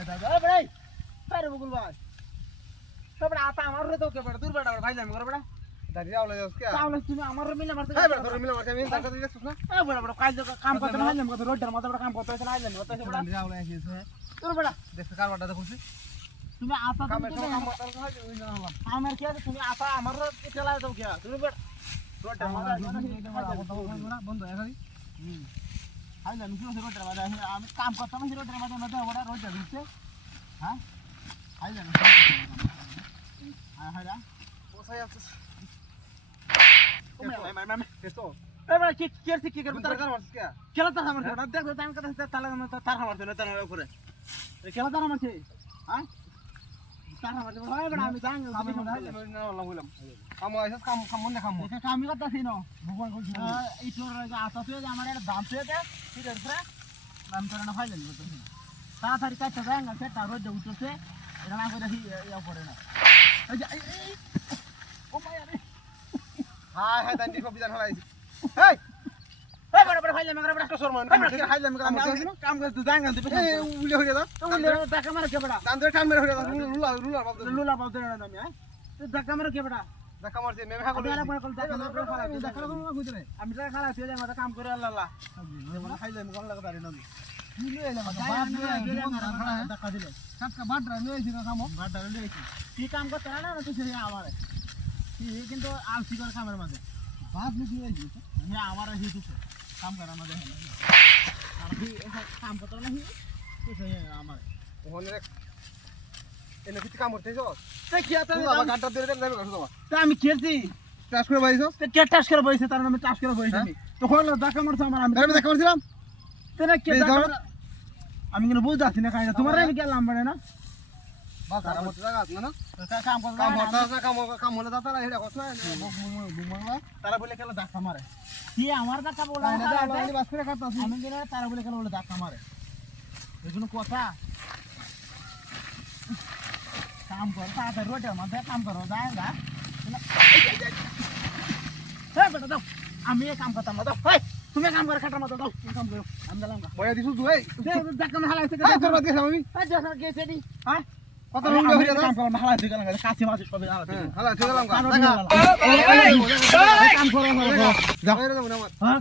দাদা বড়াই আরে বকুল ভাই সবড়া আতা আমার রে তো কে বড় দূর বড় ভাই আমি করে বড়া দাঁড়িয়ে আওলা যাস কে তাহলে তুমি আমার রে মিলে মারতে এই বড় তোর মিলে মারতে আমি টাকা দিছিস না এ বড় বড় কাজ কাম করতে না হাইলাম কত রোডের মধ্যে বড় কাম করতে না হাইলাম কত বড় দাঁড়িয়ে আওলা আসিস দূর বড়া দেখছ কারবারটা দেখছিস তুমি আতা কামের সময় কাম করতে হয় ওই না হলাম আমার কি আছে তুমি আতা আমার রে চালায় দাও কি তুমি বড় রোডের মধ্যে বন্ধ এখানে হাইলাম কি রোডের মধ্যে আমি কাম করতে না রোডের মধ্যে না বড় রোডে দিচ্ছে হ্যাঁ হাইলাম হাইলা কোথায় আছিস মামা এসো এবারে কি করতে কি করব তার মারছিস কে খেলা তার আমার না দেখো তার কথা তালা তার আমার না তার উপরে খেলা তার আমার হ্যাঁ তার আমার হয় বড় আমি জানি আমি না হলাম হইলাম কাম আইছস কাম মনে কাম এটা কামি করতেছি না ভগবান কইছে এই তোর আতা তুই আমার একটা দাম তুই দে ঠিক আছে দাম তোর না ফাইলেন করতেছি তাড়াতাড়ি কাটতে যায় না সেটা রোদ উঠছে এটা না করে ইয়া করে না এই যে ও মায়া রে হাই হাই দান্ডি সব বিধান হলাইছি এই এই বড় বড় ফাইলেন মাগরা বড় কসর মান খাইলাম কাম করতে যাই না তুই এই উলে হইয়া দাও উলে টাকা মার কে বড় দান ধরে টান মেরে হইয়া দাও লুলা লুলা বাপ লুলা বাউতে না আমি হ্যাঁ তুই টাকা মার কে বড় দেখা মারছে মেমে হাগল আমি টাকা খালা তুই আমার কাম করে আল্লাহ আল্লাহ খাইলাম কোন লাগা দাঁড়ি নবি টাকা দিলে কাটকা বাডরা লইছি না কামো বাটা লইছি কি কাম করতে না না তুই আমারে কি কিন্তু আলসি করে কামের মাঝে বাদ লইছি আমি আমার হিতুছে কাম করা আমাদের হলো আর কি কাম করতে না তুই আমার ওখানে এনে কিছু কাম করতেছ তে কি আতা বাবা গাড্ডা ধরে দেন যাবে করছো তে আমি খেলছি টাস করে বাইছো তে কে টাস করে বইছে তার নামে টাস করে বইছে আমি তখন দেখা মারছ আমার আমি আমি দেখা করছিলাম তে না কে আমি কিন্তু বুঝতাছি না কাইনা তোমার আমি গেলাম মানে না বাস আর মত জায়গা আছে না কাম করতে কাম হতা আছে কাম হলে দাতা হেডা কথা বুমলা তারা বলে খেলা ধাক্কা মারে কি আমার ধাক্কা বলা আমি বাস করে কাটতাছি আমি কিনা তারা বলে খেলা বলে ধাক্কা মারে এগুলো কথা কাম কর তাড়াতাড়ি রোডের মধ্যে কাম করো যায় না হ্যাঁ বেটা দাও আমি কাম করতাম না দাও তুমি কাম করে খাটার মতো দাও কাম করো আমি দিলাম বয়া দিছু তুই ধাক্কা না হালাইছে এই তোর বাদ গেছ আমি গেছে দি হ্যাঁ কত রুম হইরা কাম করো না হালাইছে কেন কাছে মাঝে সবে হালাইছে হালা তুই গেলাম কাম করো যাও